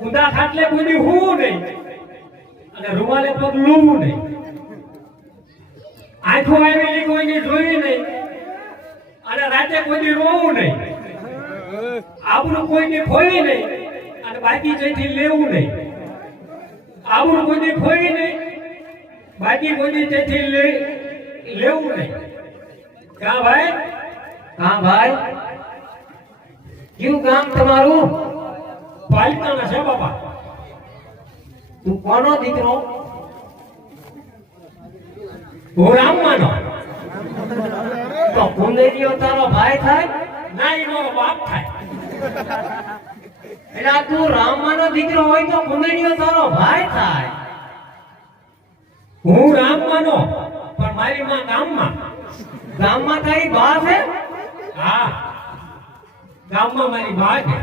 ઊંધા ખાટલે કોઈ હું નહીં અને રૂમાલે પગ લૂવું નહીં, આંખો આવેલી કોઈને જોઈ નહીં અને રાતે કોઈ રોવું નહીં, આબરૂ કોઈને ખોઈ નહીં અને બાકી જઈથી લેવું નહીં, આબરૂ કોઈને ખોઈ નહીં બાકી કોઈ જઈથી લેવું નહીં. કા ભાઈ? હા ભાઈ, કયું ગામ તમારું? પાલિતાણા છે બાપા. તું કોનો દીકરો? હું રામવાનો. તો કુંદેરીઓ તારો ભાઈ થાય? ના, એનો બાપ થાય. એટલે તું રામવાનો દીકરો હોય તો કુંદેરીઓ તારો ભાઈ થાય. હું રામવાનો પણ મારી માં ગામમાં. ગામમાં તારી બા છે? હા, ગામમાં મારી બા છે.